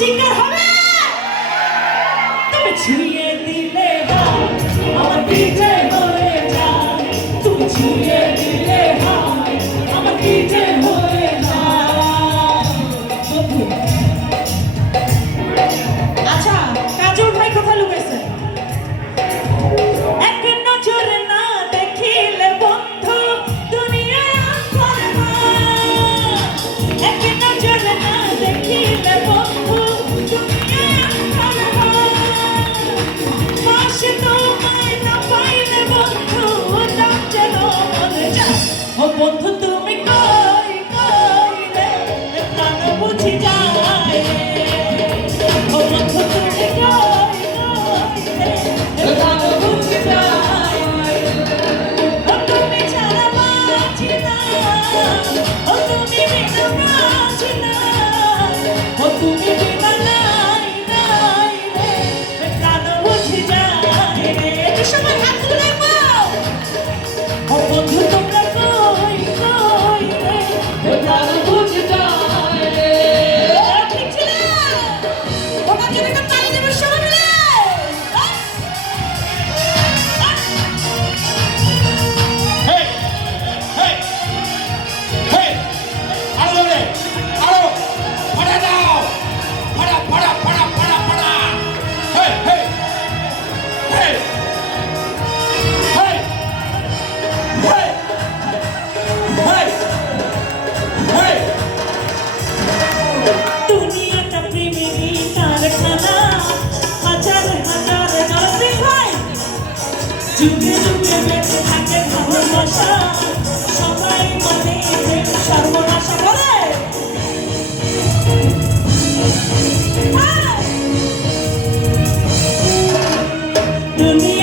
চিৎকার হবে তুমি ছুঁয়ে দিলে আমার পিঠে হয়ে যায় তুমি ছুঁয়ে দিলে আমার পিঠে হয়ে যায় আচ্ছা কাজল ভাই কোথায় লুকাইছে এক নজরে না দেখিলে বন্ধু দুনিয়া করে না এক নজরে না দেখিলে বন্ধু দুনিয়া করে না পাশে তোমায় না পাইলে বন্ধু নাম যেন মনে যায় ও বন্ধু তুমি কই কইলে প্রাণ বুঝি যায় ও বন্ধু তুমি কই কইলে প্রাণ বুঝি যায় ও তুমি ছাড়া বাঁচি না ও তুমি বিনা বাঁচি না ও তুমি বিনা নাই নাই রে প্রাণ বুঝি যায় রে এই সময় হাত তুলে দেখবো ও বন্ধু তোমরা কই কই রে প্রাণ বুঝি যায় রে ঠিক ছিল ওটা জন্য একটা তালি দেব সবাই মিলে Hey! Hey! Hey! আরো জোরে! আরো! ফাটা দাও! ফাটা, ফাটা, ফাটা, ফাটা, ফাটা! Hey! Hey! Hey! Hey! Hey! Hey! Hey! দুনিয়াটা প্রেমেরই কারখানা হাজার হাজার নরসিং ভাই যুগে যুগে বেঁচে থাকে ভালোবাসা সবাই মানে প্রেম সর্বনাশা বলে দুনিয়া